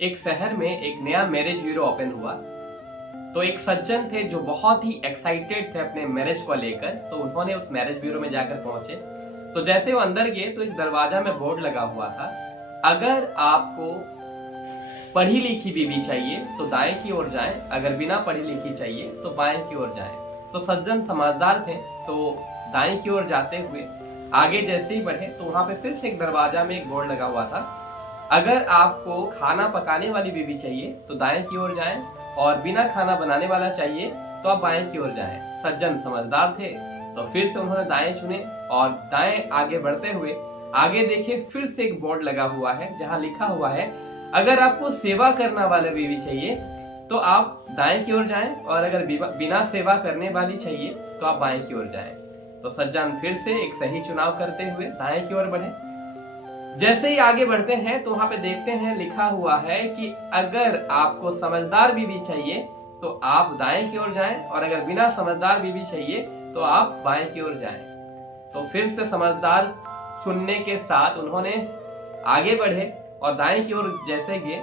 एक शहर में एक नया मैरिज ब्यूरो ओपन हुआ। तो एक सज्जन थे जो बहुत ही एक्साइटेड थे अपने मैरिज को लेकर। तो उन्होंने उस मैरिज ब्यूरो में जाकर पहुंचे। तो जैसे वो अंदर गए तो इस दरवाजा में बोर्ड लगा हुआ था, अगर आपको पढ़ी लिखी बीवी चाहिए तो दाएं की ओर जाएं, अगर बिना पढ़ी लिखी चाहिए तो बाएं की ओर जाएं। तो सज्जन समझदार थे, तो दाएं की ओर जाते हुए आगे जैसे ही बढ़े तो वहां पे फिर से एक दरवाजा में एक बोर्ड लगा हुआ था, अगर आपको खाना पकाने वाली बीवी चाहिए तो दाएं की ओर जाएं, और बिना खाना बनाने वाला चाहिए तो आप बाएं की ओर जाएं। सज्जन समझदार थे, तो फिर से उन्होंने दाएं चुने और दाएं आगे बढ़ते हुए आगे देखिए फिर से एक बोर्ड लगा हुआ है जहां लिखा हुआ है, अगर आपको सेवा करना वाला बीवी चाहिए तो आप दाएं की ओर जाएं, और अगर बिना सेवा करने वाली चाहिए तो आप बाएं की ओर जाएं। तो सज्जन फिर से एक सही चुनाव करते हुए दाएं की ओर बढ़े। जैसे ही आगे बढ़ते हैं तो वहां पे देखते हैं लिखा हुआ है कि अगर आपको समझदार बीवी चाहिए तो आप दाएं की ओर जाएं, और अगर बिना समझदार बीवी चाहिए तो आप बाएं की ओर जाएं। तो फिर से समझदार चुनने के साथ उन्होंने आगे बढ़े और दाएं की ओर जैसे गए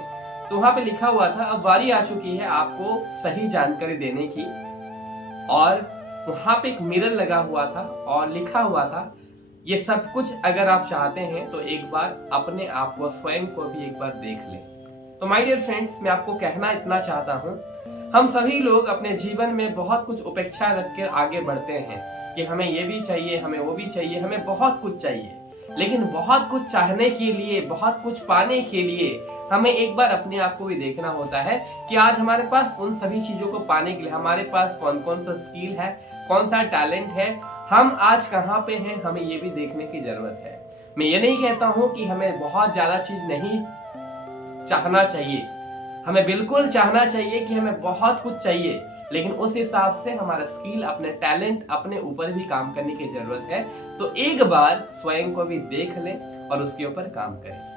तो वहां पे लिखा हुआ था, अब बारी आ चुकी है आपको सही जानकारी देने की। और वहां पे एक मिरर लगा हुआ था और लिखा हुआ था, ये सब कुछ अगर आप चाहते हैं तो एक बार अपने आप को स्वयं को भी एक बार देख लें। तो माय डियर फ्रेंड्स, मैं आपको कहना इतना चाहता हूं, हम सभी लोग अपने जीवन में बहुत कुछ उपेक्षा रख कर आगे बढ़ते हैं कि हमें ये भी चाहिए, हमें वो भी चाहिए, हमें बहुत कुछ चाहिए। लेकिन बहुत कुछ चाहने के लिए, बहुत कुछ पाने के लिए हमें एक बार अपने आप को भी देखना होता है कि आज हमारे पास उन सभी चीजों को पाने के लिए हमारे पास कौन कौन सा स्किल है, कौन सा टैलेंट है, हम आज कहाँ पे हैं, हमें ये भी देखने की जरूरत है। मैं ये नहीं कहता हूँ कि हमें बहुत ज्यादा चीज नहीं चाहना चाहिए, हमें बिल्कुल चाहना चाहिए कि हमें बहुत कुछ चाहिए, लेकिन उस हिसाब से हमारा स्किल, अपने टैलेंट, अपने ऊपर भी काम करने की जरूरत है। तो एक बार स्वयं को भी देख लें और उसके ऊपर काम करें।